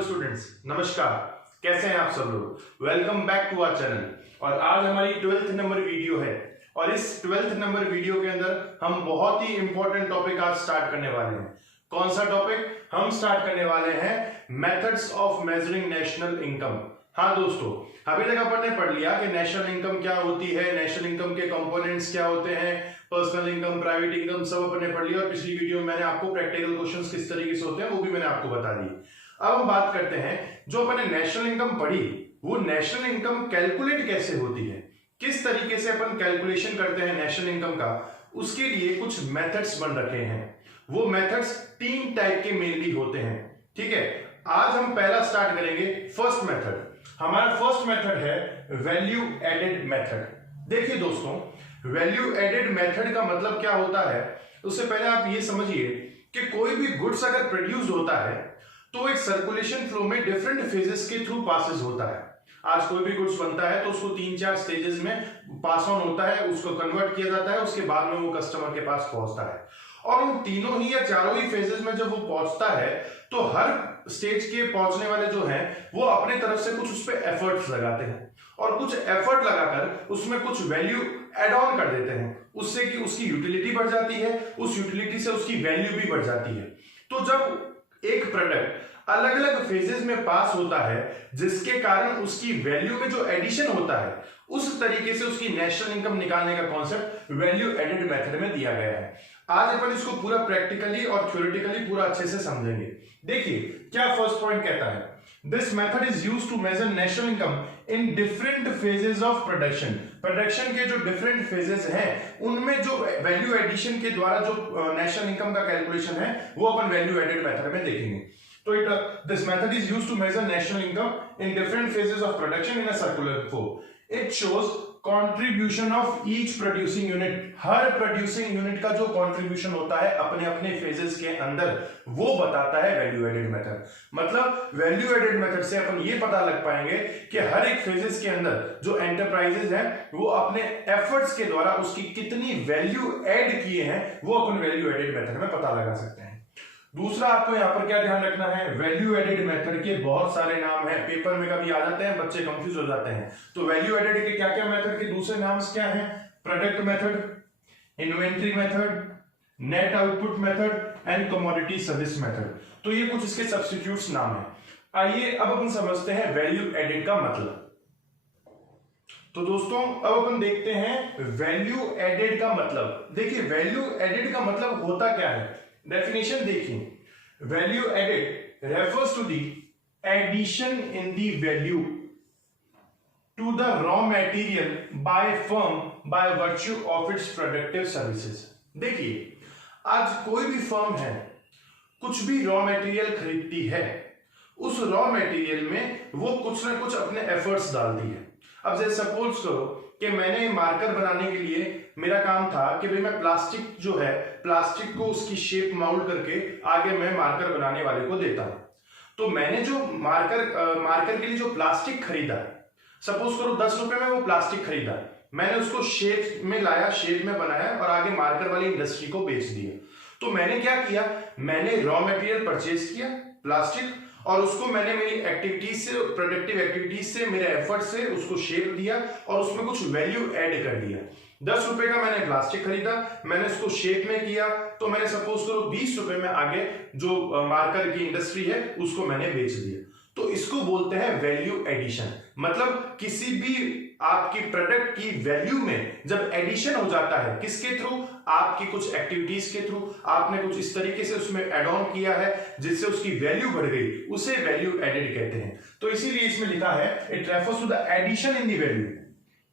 Hello students, नमस्कार। कैसे हैं आप सब लोग? Welcome back to our channel. और आज हमारी 12th नंबर वीडियो है और इस 12th नंबर वीडियो के अंदर हम बहुत ही इंपॉर्टेंट टॉपिक आज स्टार्ट करने वाले हैं। कौन सा टॉपिक? हम स्टार्ट करने वाले हैं methods of measuring national income. हाँ दोस्तों, अभी तक अपन ने पढ़ लिया कि नेशनल इनकम क्या होती है, नेशनल इनकम के कंपोनेंट्स क्या होते हैं, पर्सनल इनकम, प्राइवेट इनकम, सब अपन ने पढ़ लिया। और पिछली वीडियो में मैंने आपको प्रैक्टिकल क्वेश्चंस किस तरीके से होते हैं वो भी मैंने आपको बता दी। अब हम बात करते हैं, जो अपन ने नेशनल इनकम पढ़ी वो नेशनल इनकम कैलकुलेट कैसे होती है, किस तरीके से अपन कैलकुलेशन करते हैं नेशनल इनकम का, उसके लिए कुछ मेथड्स बन रखे हैं। वो मेथड्स 3 टाइप के मेनली होते हैं। ठीक है, आज हम पहला स्टार्ट करेंगे फर्स्ट मेथड। हमारा फर्स्ट मेथड है वैल्यू एडेड मेथड। देखिए दोस्तों, वैल्यू एडेड मेथड का मतलब क्या होता है, उससे पहले आप ये समझिए कि कोई भी गुड्स अगर प्रोड्यूस होता है तो एक सर्कुलेशन फ्लो में डिफरेंट फेजेस के थ्रू पासेस होता है। आज कोई भी गुड्स बनता है तो उसको 3-4 स्टेजेस में पास ऑन होता है, उसको कन्वर्ट किया जाता है, उसके बाद में वो कस्टमर के पास पहुंचता है। और उन तीनों ही या चारों ही फेजेस में जब वो पहुंचता है तो हर स्टेज के पहुंचने वाले जो हैं वो अपने तरफ से कुछ उस पर एफर्ट्स लगाते हैं और कुछ एफर्ट लगाकर उसमें कुछ वैल्यू एड ऑन कर देते हैं, उससे कि उसकी यूटिलिटी बढ़ जाती है, उस यूटिलिटी से उसकी वैल्यू भी बढ़ जाती है। तो जब एक प्रोडक्ट अलग अलग फेजेस में पास होता है जिसके कारण उसकी वैल्यू में जो एडिशन होता है, उस तरीके से उसकी नेशनल इनकम निकालने का कॉन्सेप्ट वैल्यू एडेड मेथड में दिया गया है। आज अपन इसको पूरा प्रैक्टिकली और थ्योरेटिकली पूरा अच्छे से समझेंगे। देखिए क्या फर्स्ट पॉइंट कहता है, this method is used to measure national income in different phases of production. Production के जो डिफरेंट फेजेस हैं उनमें जो वैल्यू एडिशन के द्वारा जो नेशनल इनकम का कैलकुलेशन है वो अपन वैल्यू एडेड मेथड में देखेंगे। तो this method is used to measure national income in different phases of production in a circular flow. It shows contribution of each producing unit. Her producing unit का जो contribution होता है अपने अपने phases के अंदर, वो बताता है value added method। मतलब value added method से अपन ये पता लग पाएंगे कि हर एक phases के अंदर जो enterprises हैं वो अपने efforts के द्वारा उसकी कितनी value add किए हैं वो अपन value added method में पता लगा सकते हैं। दूसरा आपको यहाँ पर क्या ध्यान रखना है, वैल्यू एडेड मेथड के बहुत सारे नाम हैं, पेपर में कभी आ जाते हैं, बच्चे कंफ्यूज हो जाते हैं। तो वैल्यू एडेड के क्या क्या मेथड के दूसरे नाम क्या हैं? Product method, inventory method, net output method and commodity service method. तो ये कुछ इसके सब्स्टिट्यूट्स नाम हैं। आइए अब अपन समझते हैं वैल्यू एडेड का मतलब। तो दोस्तों अब अपन देखते हैं वैल्यू एडेड का मतलब। देखिए वैल्यू एडेड का मतलब होता क्या है, डेफिनेशन देखिए, value added refers to the addition in the value to the raw material by firm by virtue of its productive services. देखिए आज कोई भी फर्म है कुछ भी रॉ मटेरियल खरीदती है, उस रॉ मटेरियल में वो कुछ ना कुछ अपने एफर्ट्स डालती है। अब जैसे सपोज करो कि मैंने मार्कर बनाने के लिए मेरा काम था कि भाई मैं प्लास्टिक जो है, प्लास्टिक को उसकी शेप माउल्ड करके आगे मैं मार्कर बनाने वाले को देता हूं। तो मैंने जो मार्कर के लिए जो प्लास्टिक खरीदा, सपोज करो 10 रुपए में वो प्लास्टिक खरीदा, मैंने उसको शेप में लाया, शेप में बनाया और आगे मार्कर वाली इंडस्ट्री को बेच दिया। तो मैंने क्या किया, मैंने रॉ मटेरियल परचेज किया प्लास्टिक और उसको मैंने मेरी एक्टिविटीज से, प्रोडक्टिव एक्टिविटीज से, मेरे एफर्ट से उसको शेप दिया और उसमें कुछ वैल्यू ऐड कर दिया। 10 रुपए का मैंने प्लास्टिक खरीदा, मैंने उसको शेप में किया, तो मैंने सपोज करो 20 रुपए में आगे जो मार्कर की इंडस्ट्री है उसको मैंने बेच दिया। तो इसको बोलते हैं वैल्यू एडिशन। मतलब किसी भी आपकी प्रोडक्ट की वैल्यू में जब एडिशन हो जाता है, किसके थ्रू? आपकी कुछ एक्टिविटीज के थ्रू, आपने कुछ इस तरीके से उसमें एड ऑन किया है जिससे उसकी वैल्यू बढ़ गई, उसे वैल्यू एडेड कहते हैं। तो इसीलिए इसमें लिखा है it refers to the addition in the value,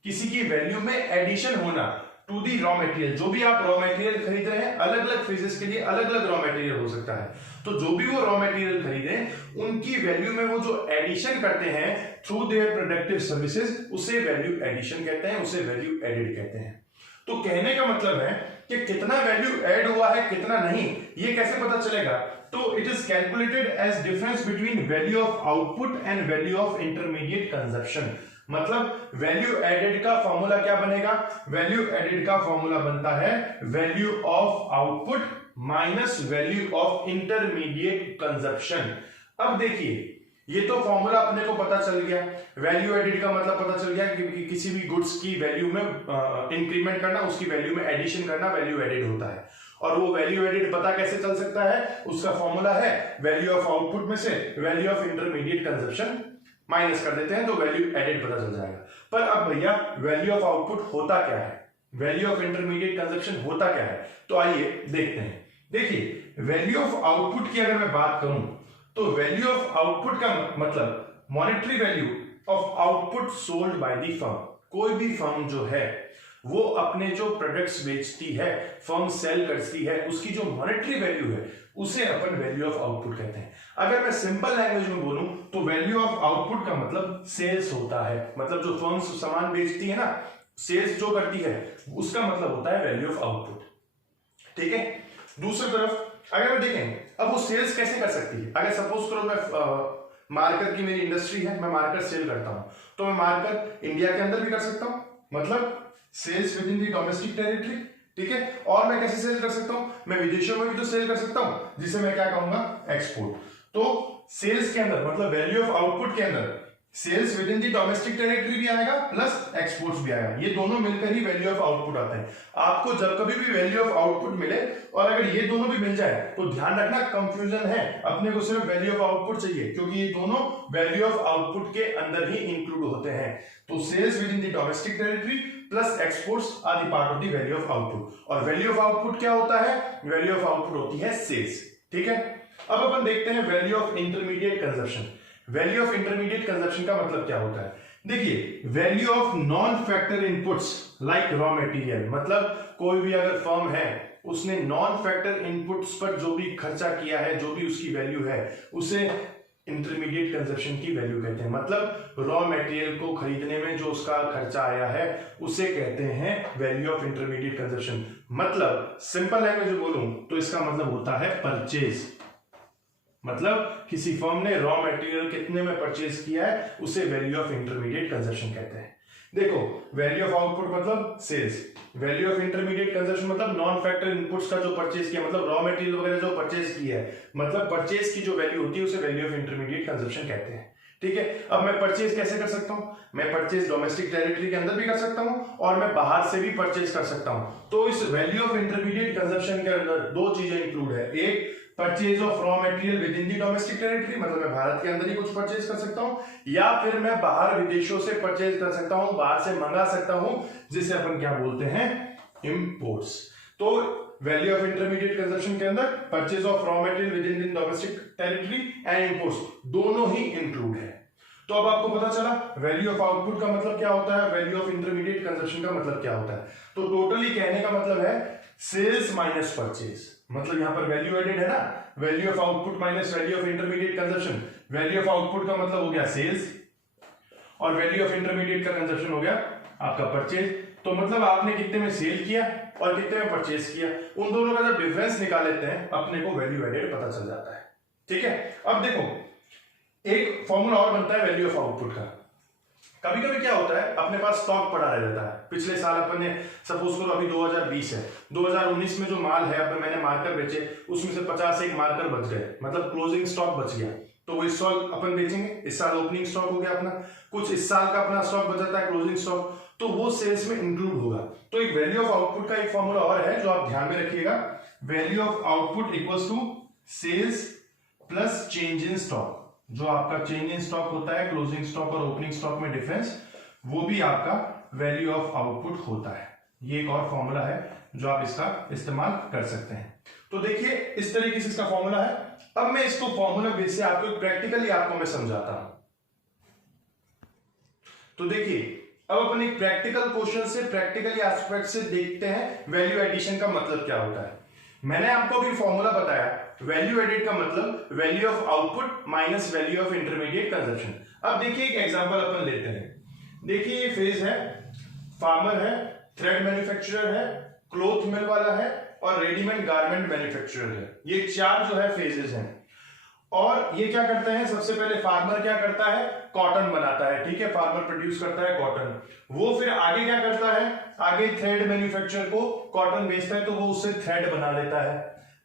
किसी की वैल्यू में एडिशन होना टू दी रॉ मटेरियल। जो भी आप रॉ मटेरियल खरीद रहे हैं, अलग अलग फेजेस के लिए अलग अलग रॉ मटेरियल हो सकता है, तो जो भी वो रॉ मटेरियल खरीदे उनकी वैल्यू में वो जो एडिशन करते हैं थ्रू देयर प्रोडक्टिव सर्विसेज, उसे वैल्यू एडिशन कहते हैं, उसे वैल्यू एडेड कहते हैं। तो कहने का मतलब है कि कितना वैल्यू ऐड हुआ है कितना नहीं, ये कैसे पता चलेगा? तो it is calculated age difference between value of output and value of intermediate consumption. मतलब वैल्यू एडेड का फॉर्मूला क्या बनेगा? वैल्यू एडेड का फॉर्मूला बनता है value of output minus value of intermediate consumption. अब देखिए ये तो फॉर्मूला अपने को पता चल गया। वैल्यू एडेड का मतलब पता चल गया कि किसी भी गुड्स की वैल्यू में इंक्रीमेंट करना, उसकी वैल्यू में एडिशन करना वैल्यू एडेड होता है। और वो वैल्यू एडेड पता कैसे चल सकता है, उसका फॉर्मूला है वैल्यू ऑफ आउटपुट में से value of intermediate consumption minus कर देते हैं तो वैल्यू एडेड पता चल जाएगा। पर अब भैया वैल्यू ऑफ आउटपुट होता क्या है, वैल्यू ऑफ इंटरमीडिएट कंजप्शन होता क्या है, तो आइए देखते हैं। देखिए वैल्यू ऑफ आउटपुट की अगर मैं बात करूं तो वैल्यू ऑफ आउटपुट का मतलब monetary value of output sold by the firm. कोई भी फर्म जो है वो अपने जो प्रोडक्ट्स बेचती है, फर्म सेल करती है, उसकी जो मॉनेटरी वैल्यू है उसे अपन वैल्यू ऑफ आउटपुट कहते हैं। अगर मैं सिंपल लैंग्वेज में बोलूं तो वैल्यू ऑफ आउटपुट का मतलब सेल्स होता है। मतलब जो फर्म सामान बेचती है ना, सेल्स जो करती है उसका मतलब होता है वैल्यू ऑफ आउटपुट। ठीक है। दूसरी तरफ अगर मैं देखें अब वो सेल्स कैसे कर सकती है। अगर सपोज करो मैं मार्कर की मेरी इंडस्ट्री है, मैं मार्कर सेल करता हूं तो मैं मार्कर इंडिया के अंदर भी कर सकता हूं, मतलब sales within the domestic territory. ठीक है। और मैं कैसे सेल कर सकता हूं, मैं विदेशों में भी तो सेल कर सकता हूं, जिसे मैं क्या कहूंगा एक्सपोर्ट। तो सेल्स के अंदर मतलब वैल्यू ऑफ आउटपुट के अंदर sales within the domestic territory भी आएगा प्लस एक्सपोर्ट्स भी आएगा, ये दोनों मिलकर ही वैल्यू ऑफ आउटपुट आता है। आपको जब कभी भी वैल्यू ऑफ आउटपुट मिले और अगर ये दोनों भी मिल जाए तो ध्यान रखना कंफ्यूजन है, अपने को सिर्फ वैल्यू ऑफ आउटपुट चाहिए क्योंकि ये दोनों वैल्यू ऑफ आउटपुट के अंदर ही इंक्लूड होते हैं। तो sales within the domestic territory plus exports are the part of the value of output. और वैल्यू ऑफ आउटपुट क्या होता है, वैल्यू ऑफ आउटपुट होती है सेल्स। ठीक है। अब अपन देखते हैं value of intermediate consumption. Value of intermediate consumption का मतलब क्या होता है। देखिए value of non factor inputs like raw material, मतलब कोई भी अगर फर्म है उसने नॉन फैक्टर इनपुट्स पर जो भी खर्चा किया है, जो भी उसकी वैल्यू है, उसे इंटरमीडिएट कंजप्शन की वैल्यू कहते हैं। मतलब रॉ मटेरियल को खरीदने में जो उसका खर्चा आया है उसे कहते हैं वैल्यू ऑफ इंटरमीडिएट कंजप्शन। मतलब सिंपल लैंग्वेज में बोलूं तो इसका मतलब होता है परचेज। मतलब किसी फर्म ने रॉ मटेरियल कितने में परचेज किया है उसे वैल्यू ऑफ इंटरमीडिएट कंजप्शन कहते हैं। देखो वैल्यू ऑफ आउटपुट मतलब sales, value of intermediate consumption मतलब नॉन फैक्टर इनपुट्स का जो परचेज किया, मतलब रॉ मटेरियल वगैरह जो परचेज किया है, मतलब परचेज की जो वैल्यू होती है उसे वैल्यू ऑफ इंटरमीडिएट कंजप्शन कहते हैं। ठीक है। अब मैं परचेज कैसे कर सकता हूं, मैं परचेज डोमेस्टिक टेरिटरी के अंदर भी कर सकता हूं और मैं बाहर से भी परचेज कर सकता हूं। तो इस वैल्यू ऑफ इंटरमीडिएट कंजप्शन के अंदर दो चीजें इंक्लूड है, एक purchase of raw material with in the domestic territory, मतलब मैं भारत के अंदर ही कुछ परचेज कर सकता हूं, या फिर मैं बाहर विदेशों से परचेज कर सकता हूं, बाहर से मंगा सकता हूं, जिसे अपन क्या बोलते हैं इंपोर्ट्स। तो वैल्यू ऑफ इंटरमीडिएट कंजप्शन के अंदर purchase of raw material with in the domestic territory and imports दोनों ही इंक्लूड है। तो अब आपको पता चला वैल्यू ऑफ आउटपुट का मतलब क्या होता है, वैल्यू ऑफ इंटरमीडिएट कंजप्शन का मतलब क्या होता है। तो टोटली कहने का मतलब है सेल्स माइनस परचेज, मतलब यहां पर वैल्यू एडेड है ना, value of output minus value of intermediate consumption. Value of output का मतलब हो गया सेल्स और वैल्यू ऑफ इंटरमीडिएट का कंजप्शन हो गया आपका परचेज। तो मतलब आपने कितने में सेल किया और कितने में परचेज किया, उन दोनों का जब डिफरेंस निकाल लेते हैं अपने को वैल्यू एडेड पता चल जाता है। ठीक है। अब देखो एक फॉर्मूला और बनता है वैल्यू ऑफ आउटपुट का। कभी कभी क्या होता है अपने पास स्टॉक पड़ा रह जाता है, पिछले साल अपन ने सपोज करो अभी 2020 है, 2019 में जो माल है अब मैंने मार्कर बेचे उसमें से 50 एक मार्कर बच गए, मतलब क्लोजिंग स्टॉक बच गया, तो वो इस साल अपन बेचेंगे। इस साल ओपनिंग स्टॉक हो गया अपना, कुछ इस साल का अपना स्टॉक बच जाता है क्लोजिंग स्टॉक, तो वो सेल्स में इंक्लूड होगा। तो एक वैल्यू ऑफ आउटपुट का एक फॉर्मूला और है जो आप ध्यान में रखिएगा, value of output equals to sales plus change in stock. जो आपका चेंज इन स्टॉक होता है क्लोजिंग स्टॉक और ओपनिंग स्टॉक में डिफरेंस, वो भी आपका वैल्यू ऑफ आउटपुट होता है। ये एक और फॉर्मूला है जो आप इसका इस्तेमाल कर सकते हैं। तो देखिए इस तरीके से इसका फॉर्मूला है। अब मैं इसको फॉर्मूला बेस से आपको प्रैक्टिकली मैं समझाता हूं। तो देखिए अब अपन एक प्रैक्टिकल क्वेश्चन से प्रैक्टिकली एस्पेक्ट से देखते हैं वैल्यू एडिशन का मतलब क्या होता है। मैंने आपको अभी फॉर्मूला बताया, वैल्यू एडेड का मतलब value of output minus value of intermediate consumption. अब देखिए एक एग्जांपल अपन लेते हैं। देखिए ये फेज है, फार्मर है, थ्रेड मैन्युफैक्चरर है, क्लॉथ मिल वाला है और रेडीमेड गारमेंट मैन्युफैक्चरर है। ये चार जो है फेजेस हैं। और ये क्या करते हैं, सबसे पहले फार्मर क्या करता है, कॉटन बनाता है। ठीक है, फार्मर प्रोड्यूस करता है कॉटन, वो फिर आगे क्या करता है, आगे थ्रेड मैन्युफैक्चरर को कॉटन बेचता है तो वो उससे थ्रेड बना लेता है।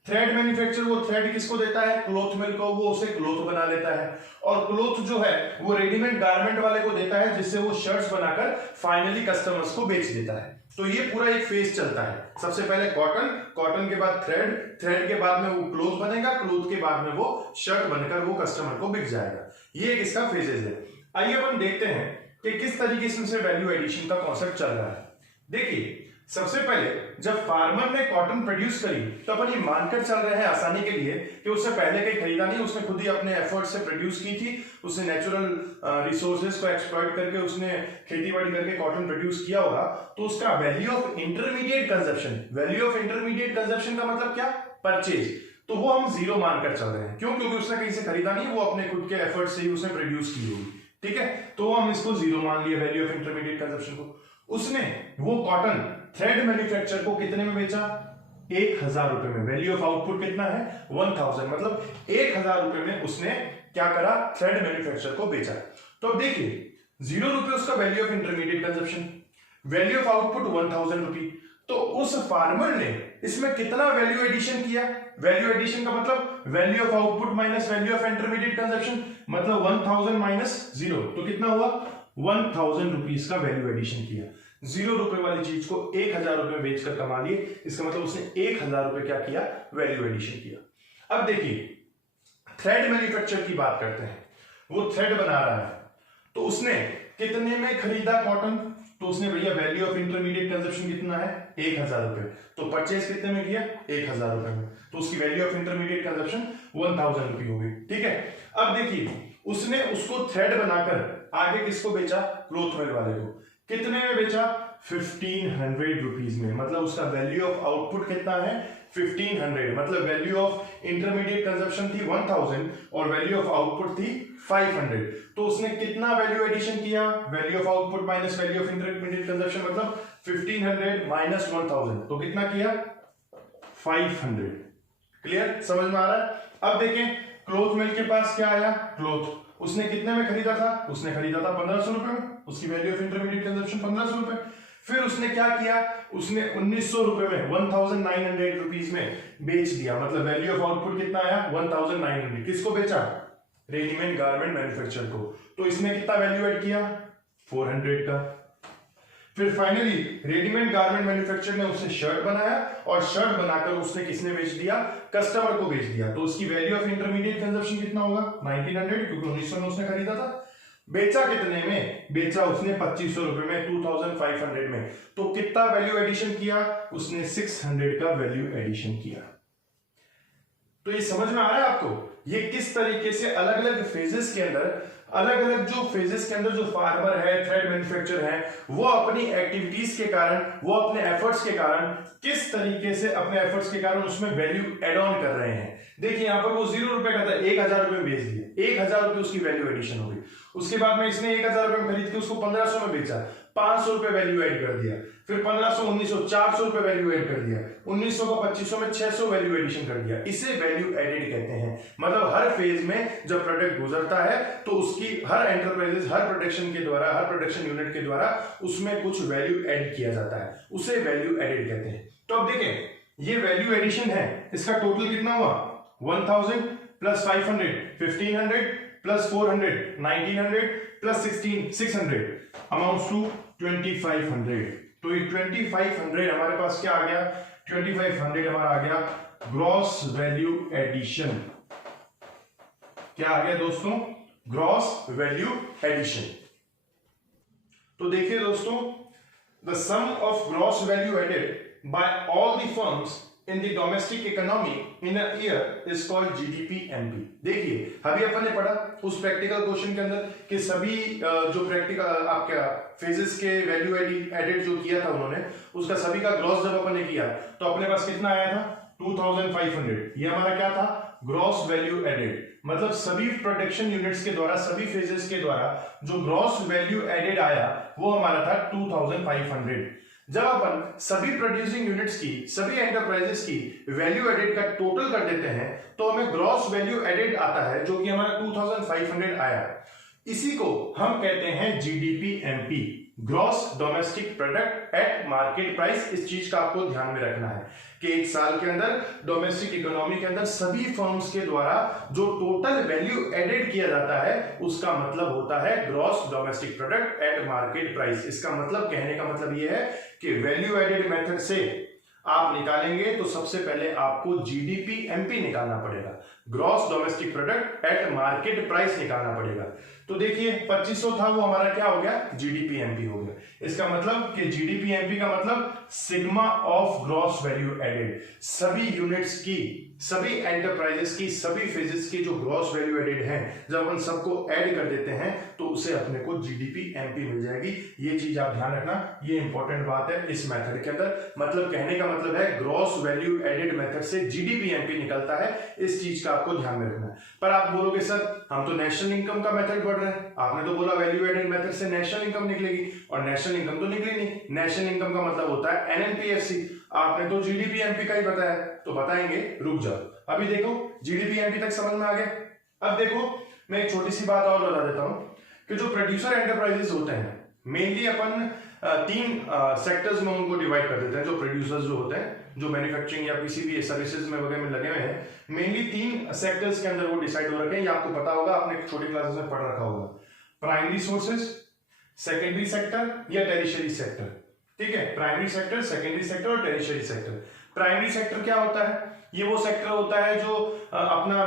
थ्रेड मैन्युफैक्चर, वो थ्रेड किसको देता है? क्लॉथ मिल को, वो उसे क्लॉथ बना लेता है। और क्लॉथ जो है वो रेडीमेड गारमेंट वाले को देता है, जिससे वो शर्ट्स बनाकर फाइनली कस्टमर्स को बेच देता है। तो ये पूरा एक फेज चलता है। सबसे पहले कॉटन, कॉटन के बाद थ्रेड, थ्रेड के बाद में वो क्लॉथ बनेगा, क्लॉथ के बाद में वो शर्ट बनकर वो कस्टमर को बिक जाएगा। ये एक इसका फेजेस है। आइए अपन देखते हैं कि किस तरीके से वैल्यू एडिशन का कॉन्सेप्ट चल रहा है। देखिए, सबसे पहले जब फार्मर ने कॉटन प्रोड्यूस करी तो अपन ये मानकर चल रहे हैं आसानी के लिए कि उससे पहले कहीं खरीदा नहीं, उसने खुद ही अपने एफर्ट से प्रोड्यूस की थी। उसने नेचुरल रिसोर्सेज को एक्सप्लॉइट करके उसने खेती बाड़ी करके कॉटन प्रोड्यूस किया होगा। तो उसका value of intermediate consumption, value of intermediate consumption का मतलब क्या? परचेज। तो वो हम जीरो मानकर चल रहे हैं। क्यों? क्योंकि उसने कहीं से खरीदा नहीं, वो अपने खुद के एफर्ट से ही उसने प्रोड्यूस की होगी। ठीक है, तो हम इसको जीरो मान लिया वैल्यू ऑफ इंटरमीडिएट कंजप्शन को। उसने वो कॉटन थ्रेड मैन्युफैक्चर को कितने में बेचा? 1000 रुपए में। वैल्यू ऑफ आउटपुट कितना है? 1000, मतलब 1000 रुपए में उसने क्या करा? थ्रेड मैन्युफैक्चर को बेचा। तो अब देखिए, 0 रुपए उसका value of intermediate consumption, value of output 1000 रुपी। तो उस फार्मर ने इसमें कितना वैल्यू एडिशन किया? वैल्यू एडिशन का मतलब value of output minus value of intermediate consumption, मतलब 1000 माइनस 0, तो कितना हुआ? 1000 रुपीज का वैल्यू एडिशन किया। 0 रुपए वाली चीज को 1000 रुपए में बेचकर कमा लिए। इसका मतलब उसने 1000 रुपए क्या किया? वैल्यू एडिशन किया। अब देखिए, थ्रेड मैन्युफैक्चर की बात करते हैं। वो थ्रेड बना रहा है, तो उसने कितने में खरीदा कॉटन? तो उसने भैया वैल्यू ऑफ इंटरमीडिएट कंजप्शन कितना है? 1000 रुपए। तो परचेज कितने में किया? 1000 रुपए में। तो उसकी वैल्यू ऑफ इंटरमीडिएट कंजप्शन 1000 रुपी हो गई। ठीक है, अब देखिए, उसने उसको थ्रेड बनाकर आगे किसको बेचा? क्लॉथ मिल वाले को। कितने में बेचा? 1500 रुपीज में। मतलब उसका वैल्यू ऑफ आउटपुट कितना है? 1500। मतलब वैल्यू ऑफ इंटरमीडिएट कंजप्शन थी 1000 और वैल्यू ऑफ आउटपुट थी 500। तो उसने कितना वैल्यू एडिशन किया? Value of output minus value of intermediate consumption, मतलब 1500 माइनस 1000, तो कितना किया? 500। क्लियर? समझ में आ रहा है? अब देखें, क्लॉथ मिल के पास क्या आया? क्लॉथ उसने कितने में खरीदा था? उसने खरीदा था 1500 रुपए में। उसकी वैल्यू ऑफ इंटरमीडिएट कंजप्शन 1500 रुपए। फिर उसने क्या किया? उसने 1900 रुपए में, 1900 रुपीज में बेच दिया। मतलब वैल्यू ऑफ आउटपुट कितना आया? 1900। किसको बेचा? रेडीमेड गारमेंट मैन्युफैक्चरर को। तो इसने कितना वैल्यू ऐड किया? 400 का। फिर फाइनली रेडीमेड गारमेंट मैन्युफैक्चरर ने उससे शर्ट बनाया और शर्ट बनाकर उसने किसने बेच दिया? कस्टमर को बेच दिया। तो उसकी वैल्यू ऑफ इंटरमीडिएट कंजप्शन कितना होगा? 1900, क्योंकि 1900 में उसने खरीदा था। बेचा कितने में? बेचा उसने 2500 रुपए में, 2500 में। तो कितना वैल्यू एडिशन किया? उसने 600 का वैल्यू एडिशन किया। तो ये समझ में आ रहा है आपको? ये किस तरीके से अलग अलग फेजेस के अंदर, अलग अलग जो फेजेस के अंदर जो फार्मर है, थ्रेड मैन्युफैक्चरर है, वो अपनी एक्टिविटीज के कारण, वो अपने एफर्ट्स के कारण किस तरीके से अपने एफर्ट्स के कारण उसमें वैल्यू एड ऑन कर रहे हैं। देखिए, यहां पर वो 0 रुपए का था, 1000 रुपए में बेच दिया। 1000 रुपए उसकी वैल्यू एडिशन हो गई। उसके बाद में इसने 1000 रुपए में खरीद के उसको 1500 में बेचा, 500 रुपए वैल्यू ऐड कर दिया। फिर 1500, 1900, 400 रुपए वैल्यू ऐड कर दिया। 1900 का 2500 में 600 वैल्यू एडिशन कर दिया। इसे वैल्यू एडेड कहते हैं। मतलब हर फेज में जब प्रोडक्ट गुजरता है तो उसकी हर एंटरप्राइजेस, हर प्रोडक्शन के द्वारा, हर प्रोडक्शन यूनिट के द्वारा उसमें कुछ वैल्यू ऐड किया जाता है। उसे वैल्यू एडेड कहते हैं। तो अब देखें, ये वैल्यू एडिशन है, इसका टोटल कितना हुआ? 1000 plus 500 1500 plus 400 1900 plus 600 amounts to 2500। तो ये 2500 हमारे पास क्या आ गया? 2500 हमारा आ गया ग्रॉस वैल्यू एडिशन। क्या आ गया दोस्तों? Gross value addition. तो देखिए दोस्तों, the sum of gross value added by all the firms in the domestic economy in a year is called GDP-MP। देखिए, अभी अपन ने पढ़ा उस प्रैक्टिकल क्वेश्चन के अंदर कि सभी जो प्रैक्टिकल आपका फेजेस के वैल्यू एडेड जो किया था उन्होंने, उसका सभी का ग्रॉस जब अपन ने किया तो अपने पास कितना आया था? 2500। ये हमारा क्या था? Gross value added. मतलब सभी प्रोडक्शन यूनिट्स के द्वारा, सभी फेजेस के द्वारा जो ग्रॉस वैल्यू एडेड आया वो हमारा था 2500। जब अपन सभी प्रोड्यूसिंग यूनिट्स की, सभी एंटरप्राइजेस की वैल्यू एडेड का टोटल कर देते हैं तो हमें ग्रॉस वैल्यू एडेड आता है, जो कि हमारा 2500 आया। इसी को हम कहते हैं GDP MP, gross domestic product at market price. इस चीज का आपको ध्यान में रखना है कि एक साल के अंदर डोमेस्टिक इकोनॉमी के अंदर सभी फर्म्स के द्वारा जो टोटल वैल्यू एडेड किया जाता है उसका मतलब होता है gross domestic product at market price. इसका मतलब, कहने का मतलब यह है कि वैल्यू एडेड मेथड से आप निकालेंगे तो सबसे पहले आपको जीडीपी एमपी निकालना पड़ेगा, gross domestic product at market price निकालना पड़ेगा। तो देखिए 2500 था, वो हमारा क्या हो गया, जीडीपी एमपी हो गया। इसका मतलब कि जीडीपी एमपी का मतलब sigma of gross value added, सभी यूनिट्स की, सभी एंटरप्राइजेस की, सभी फेजेस की जो ग्रॉस वैल्यू एडेड है, जब हम सबको ऐड कर देते हैं तो उसे अपने को जीडीपी एमपी मिल जाएगी। ये चीज आप ध्यान रखना, ये इंपॉर्टेंट बात है इस मेथड के अंदर। मतलब कहने का मतलब है ग्रॉस वैल्यू एडेड मेथड से जीडीपी एमपी निकलता है, इस चीज का आपको ध्यान में रखना है। पर आप बोलोगे सर हम तो नेशनल इनकम का मेथड पढ़ रहे हैं, आपने तो बोला वैल्यू एडेड मेथड से नेशनल इनकम निकलेगी, और नेशनल इनकम तो निकली नहीं। नेशनल इनकम का मतलब होता है एनएनपीएफसी, आपने तो जीडीपी एमपी का ही बताया, तो बताएंगे, रुक जाओ। अभी देखो जीडीपी एमपी तक समझ में आ गया। अब देखो मैं एक छोटी सी बात और बता देता हूं कि जो प्रोड्यूसर एंटरप्राइजेस होते हैं, मेनली अपन तीन सेक्टर्स में उनको डिवाइड कर देते हैं। जो प्रोड्यूसर्स जो होते हैं, जो मैन्युफैक्चरिंग या किसी भी सर्विसेज में वगैरह में लगे हुए हैं, मेनली तीन सेक्टर्स के अंदर वो डिसाइड हो रखे हैं। ये आपको पता होगा, आपने छोटी क्लासेस में पढ़ रखा होगा। प्राइमरी सोर्सेज, सेकेंडरी सेक्टर या टेरिशरी सेक्टर। ठीक है, प्राइमरी सेक्टर, सेकेंडरी सेक्टर और टेरिशरी सेक्टर। प्राइमरी सेक्टर क्या होता है, ये वो सेक्टर होता है जो अपना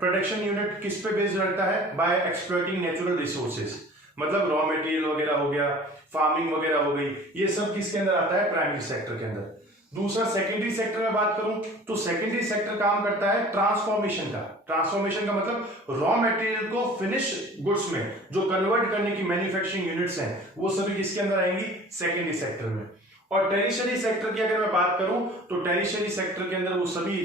प्रोडक्शन यूनिट किस पे बेस्ड रहता है, बाय एक्सप्लॉइटिंग नेचुरल रिसोर्सेज। मतलब रॉ मटेरियल वगैरह हो गया, फार्मिंग वगैरह हो गई, ये सब किसके अंदर आता है, प्राइमरी सेक्टर के अंदर। दूसरा सेकेंडरी सेक्टर में बात करूं तो सेकेंडरी सेक्टर काम करता है ट्रांसफॉर्मेशन का। ट्रांसफॉर्मेशन का मतलब रॉ मटेरियल को फिनिश गुड्स में जो कन्वर्ट करने की मैन्युफैक्चरिंग यूनिट्स हैं, वो सभी किसके अंदर आएंगी, सेकेंडरी सेक्टर में। और टेरिशरी सेक्टर की अगर मैं बात करूं तो टेरिशरी सेक्टर के अंदर वो सभी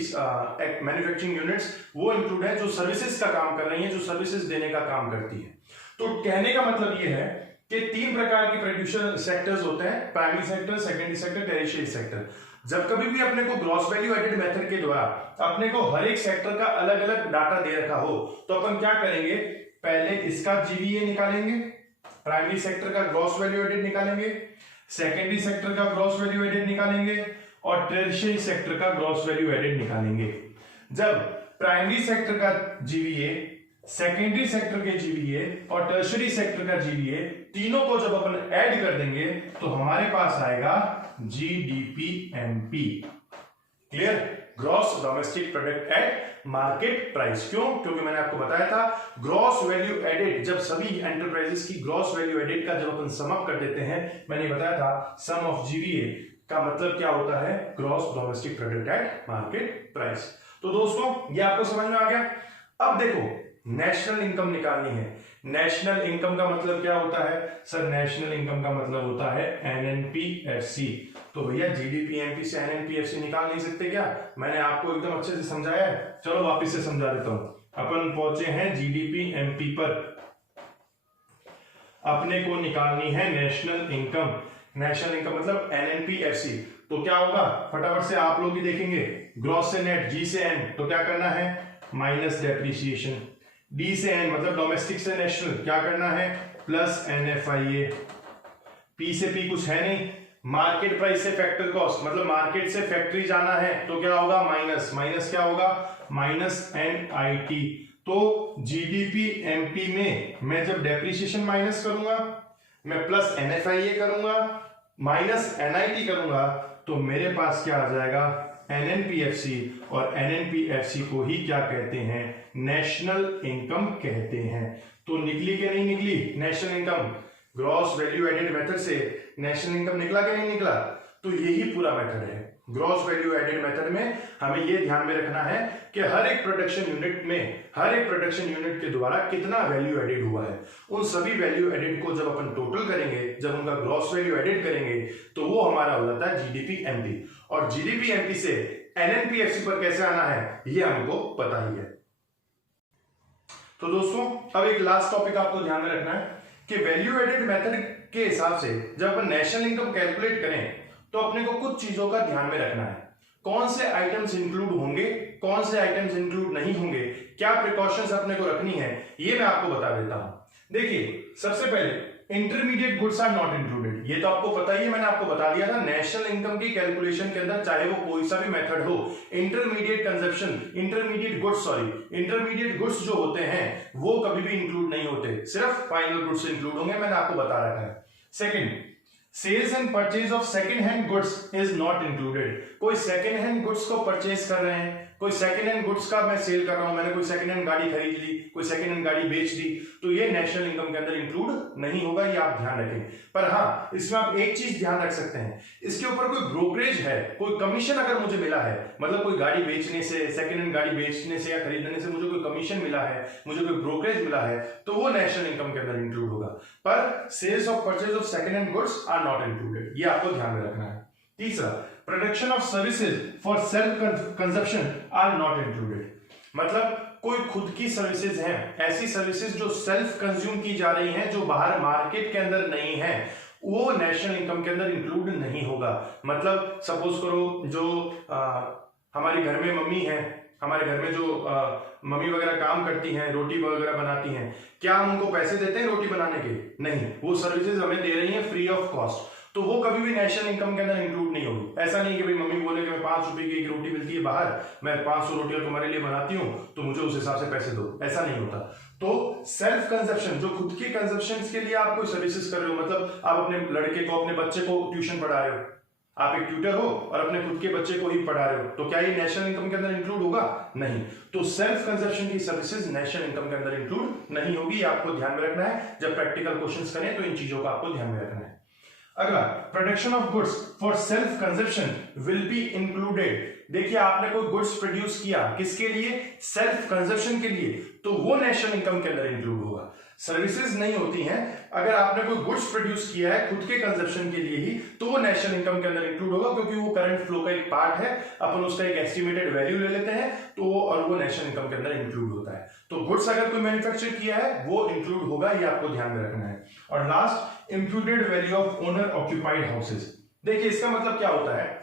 मैन्युफैक्चरिंग यूनिट्स वो इंक्लूड है जो सर्विसेज का काम कर रही हैं, जो सर्विसेज देने का काम करती है। तो कहने का मतलब ये है कि तीन प्रकार के प्रोड्यूसर सेक्टर्स होते हैं, primary sector, secondary sector, tertiary sector. जब कभी भी अपने को ग्रॉस वैल्यू एडेड मेथड के द्वारा अपने को हर एक सेक्टर का अलग अलग डाटा दे रखा हो, तो अपन क्या करेंगे, पहले इसका जीवीए निकालेंगे, प्राइमरी सेक्टर का ग्रॉस वैल्यू एडेड निकालेंगे, सेकेंडरी सेक्टर का ग्रॉस वैल्यू एडेड निकालेंगे और टेरिशरी सेक्टर का ग्रॉस वैल्यू एडेड निकालेंगे। जब प्राइमरी सेक्टर का जीवीए, सेकेंडरी सेक्टर के जीवीए और टर्शरी सेक्टर का जीवीए, तीनों को जब अपन ऐड कर देंगे तो हमारे पास आएगा GDP MP. Clear, gross domestic product at market price. क्यों, क्योंकि मैंने आपको बताया था ग्रॉस वैल्यू एडेड, जब सभी एंटरप्राइजेस की ग्रॉस वैल्यू एडेड का जब अपन सम अप कर देते हैं, मैंने बताया था सम ऑफ जीवीए का मतलब क्या होता है, gross domestic product at market price. तो दोस्तों ये आपको समझ में आ गया। अब देखो नेशनल इनकम निकालनी है। नेशनल इनकम का मतलब क्या होता है सर, नेशनल इनकम का मतलब होता है एनएनपीएफसी। तो भैया जीडीपी एमपी से एनएनपीएफसी निकाल नहीं सकते क्या, मैंने आपको एकदम अच्छे से समझाया है। चलो वापस से समझा देता हूं। अपन पहुंचे हैं जीडीपी एमपी पर, अपने को निकालनी है नेशनल इनकम। नेशनल इनकम मतलब एनएनपीएफसी। तो क्या होगा, फटाफट से आप लोग भी देखेंगे, ग्रॉस से नेट, जी से एन, तो क्या करना है, माइनस डेप्रिसिएशन। डी से एन मतलब डोमेस्टिक से नेशनल, क्या करना है, प्लस एनएफआईए। पी से पी कुछ है नहीं, मार्केट प्राइस से फैक्टर कॉस्ट मतलब मार्केट से फैक्ट्री जाना है, तो क्या होगा, माइनस, माइनस क्या होगा, माइनस एनआईटी। तो जीडीपी एमपी में मैं जब डेप्रिसिएशन माइनस करूंगा, मैं प्लस एनएफआईए करूंगा, माइनस एनआईटी करूंगा, तो मेरे पास क्या आ जाएगा, एनएनपीएफसी। और एनएनपीएफसी को ही क्या कहते हैं, नेशनल इनकम कहते हैं। तो निकली कि नहीं निकली national income, gross value added method से नेशनल इनकम निकला कि नहीं निकला। तो यही पूरा मेथड है। ग्रॉस वैल्यू एडेड मेथड में हमें यह ध्यान में रखना है कि हर एक प्रोडक्शन यूनिट में, हर एक प्रोडक्शन यूनिट के द्वारा कितना वैल्यू एडेड हुआ है, उन सभी वैल्यू एडेड को जब अपन टोटल करेंगे, जब उनका ग्रॉस वैल्यू एडेड करेंगे, तो वो हमारा हो जाता है जीडीपी एमपी। और जीडीपी एमपी से एनएनपीएफसी पर कैसे आना है, ये हमको पता ही है। तो दोस्तों अब एक लास्ट टॉपिक आपको ध्यान में रखना है कि वैल्यू एडेड मेथड के हिसाब से जब अपन नेशनल इनकम कैलकुलेट करें, तो अपने को कुछ चीजों का ध्यान में रखना है। कौन से आइटम्स इंक्लूड होंगे, कौन से आइटम्स इंक्लूड नहीं होंगे, क्या प्रिकॉशंस अपने को रखनी है, ये मैं आपको बता देता हूं। देखिए सबसे पहले intermediate goods are not included, ये तो आपको पता ही है, मैंने आपको बता दिया था नेशनल इनकम की कैलकुलेशन के अंदर चाहे वो कोई सा भी मेथड हो, इंटरमीडिएट कंजप्शन, इंटरमीडिएट गुड्स जो होते हैं वो कभी भी इंक्लूड नहीं होते, सिर्फ फाइनल गुड्स इंक्लूड होंगे, मैंने आपको बता रखा है। Second, sales and purchase of second hand goods is not included. कोई सेकंड हैंड गुड्स को परचेज कर रहे हैं, कोई सेकंड हैंड गुड्स का मैं सेल कर रहा हूं, मैंने कोई सेकंड हैंड गाड़ी खरीद ली, कोई सेकंड हैंड गाड़ी बेच दी, तो ये नेशनल इनकम के अंदर इंक्लूड नहीं होगा, ये आप ध्यान रखें। पर हाँ, इसमें आप एक चीज ध्यान रख सकते हैं, इसके ऊपर कोई ब्रोकरेज है, कोई कमीशन अगर मुझे मिला है, मतलब कोई गाड़ी बेचने से, सेकंड हैंड गाड़ी बेचने से या खरीदने से मुझे कोई कमीशन मिला है, मुझे कोई ब्रोकरेज मिला है, तो वो नेशनल इनकम के अंदर इंक्लूड होगा। पर sales of purchase of second hand goods are not included, ये आपको ध्यान में रखना है। तीसरा, production of services for self consumption are not included, मतलब कोई खुद की सर्विसेज हैं, ऐसी सर्विसेज जो सेल्फ कंज्यूम की जा रही हैं, जो बाहर मार्केट के अंदर नहीं है, वो नेशनल इनकम के अंदर इंक्लूड नहीं होगा। मतलब सपोज करो जो हमारे घर में मम्मी है, हमारे घर में जो मम्मी वगैरह काम करती हैं, रोटी वगैरह बनाती हैं, क्या हम उनको पैसे देते हैं रोटी बनाने के? नहीं, वो सर्विसेज हमें दे रही हैं फ्री ऑफ कॉस्ट, तो वो कभी भी नेशनल इनकम के अंदर इंक्लूड नहीं होगी। ऐसा नहीं कि भाई मम्मी बोले कि मैं 5 रुपए की एक रोटी मिलती है बाहर, मैं 500 रोटियां तुम्हारे लिए बनाती हूँ तो मुझे उस हिसाब से पैसे दो, ऐसा नहीं होता। तो सेल्फ कंजप्शन, जो खुद के कंजप्शन के लिए आप कोई सर्विसेज कर रहे हो, मतलब आप अपने लड़के को, अपने बच्चे को ट्यूशन पढ़ा रहे हो, आप एक ट्यूटर हो और अपने खुद के बच्चे को ही पढ़ा रहे हो, तो क्या ये नेशनल इनकम के अंदर इंक्लूड होगा? नहीं। तो सेल्फ कंजप्शन की सर्विसेज नेशनल इनकम के अंदर इंक्लूड नहीं होगी, आपको ध्यान में रखना है। जब प्रैक्टिकल क्वेश्चंस करें तो इन चीजों का आपको ध्यान में रखना है। अगला, production of goods for self consumption will be included. देखिए आपने कोई गुड्स प्रोड्यूस किया, किसके लिए? सेल्फ कंजप्शन के लिए, तो वो नेशनल इनकम के अंदर इंक्लूड होगा। सर्विसेज नहीं होती हैं, अगर आपने कोई गुड्स प्रोड्यूस किया है खुद के कंजप्शन के लिए ही, तो वो नेशनल इनकम के अंदर इंक्लूड होगा, क्योंकि वो करंट फ्लो का एक पार्ट है, अपन उसका एक एस्टिमेटेड वैल्यू ले लेते हैं, तो और वो नेशनल इनकम के अंदर इंक्लूड होता है। तो गुड्स अगर कोई मैन्युफैक्चर किया है वो इंक्लूड होगा, ये आपको ध्यान में रखना है। और last, imputed value of owner occupied houses. देखिए इसका मतलब क्या होता है,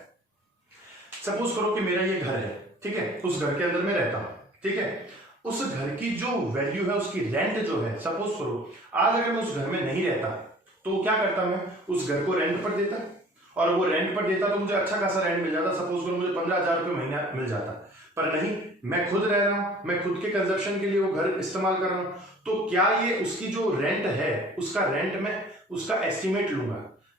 सपोज करो कि मेरा ये घर है, ठीक है, उस घर के अंदर मैं रहता हूं, ठीक है, उस घर की जो वैल्यू है, उसकी रेंट जो है, सपोज करो आज अगर मैं उस घर में नहीं रहता तो क्या करता, मैं उस घर को रेंट पर देता, और वो रेंट पर देता तो मुझे अच्छा खासा रेंट मिल जाता, सपोज करो मुझे 15,000 रुपये महीना मिल जाता। पर नहीं, मैं खुद रह रहा हूं, मैं खुद के कंजप्शन के लिए वो घर इस्तेमाल कर रहा हूं, तो क्या ये उसकी जो रेंट है, उसका रेंट मैं उसका एस्टिमेट लूंगा,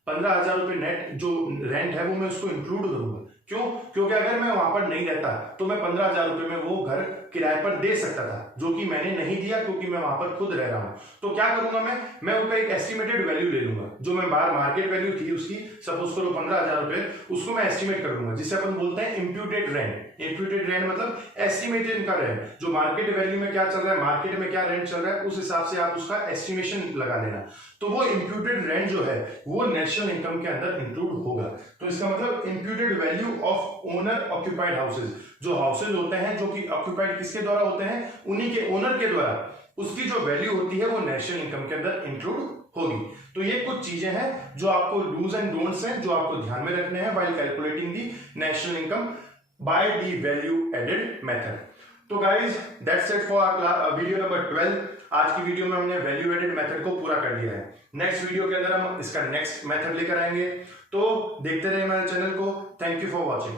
15,000 रुपये नेट जो रेंट है वो मैं उसको इंक्लूड करूंगा। क्यों? क्योंकि अगर मैं वहां पर नहीं रहता तो मैं 15,000 रुपये में वो घर किराए पर दे सकता था, जो कि मैंने नहीं दिया क्योंकि मैं वहां पर खुद रह रहा हूं। तो क्या करूंगा, मैं उनका एक एस्टिमेटेड वैल्यू ले लूंगा, जो मैं बाहर मार्केट वैल्यू थी उसकी, सपोज करो 15,000 रुपये, उसको मैं एस्टिमेट कर दूंगा, जिसे अपन बोलते हैं इम्प्यूटेड रेंट। इम्प्यूटेड रेंट मतलब एस्टिमेटेड इनका रेंट, जो मार्केट वैल्यू में क्या चल रहा है, मार्केट में क्या रेंट चल रहा है, उस हिसाब से आप उसका एस्टिमेशन लगा देना। तो वो इम्प्यूटेड रेंट जो है वो नेशनल इनकम के अंदर इंक्लूड होगा। तो इसका मतलब imputed value of owner occupied houses, जो हाउसेज होते हैं जो कि ऑक्यूपाइड किसके द्वारा होते हैं, उन्हीं के ओनर के द्वारा, उसकी जो वैल्यू होती है वो नेशनल इनकम के अंदर इंक्लूड होगी। तो ये कुछ चीजें हैं जो आपको डूज एंड डोंट्स हैं, जो आपको ध्यान में रखने हैं while calculating the national income by the value added method. तो guys that's it for video number 12। आज की वीडियो में हमने वैल्यू एडेड मेथड को पूरा कर लिया है। नेक्स्ट वीडियो के अंदर हम इसका नेक्स्ट मेथड लेकर आएंगे। तो देखते रहिए हमारे चैनल को। Thank you for watching.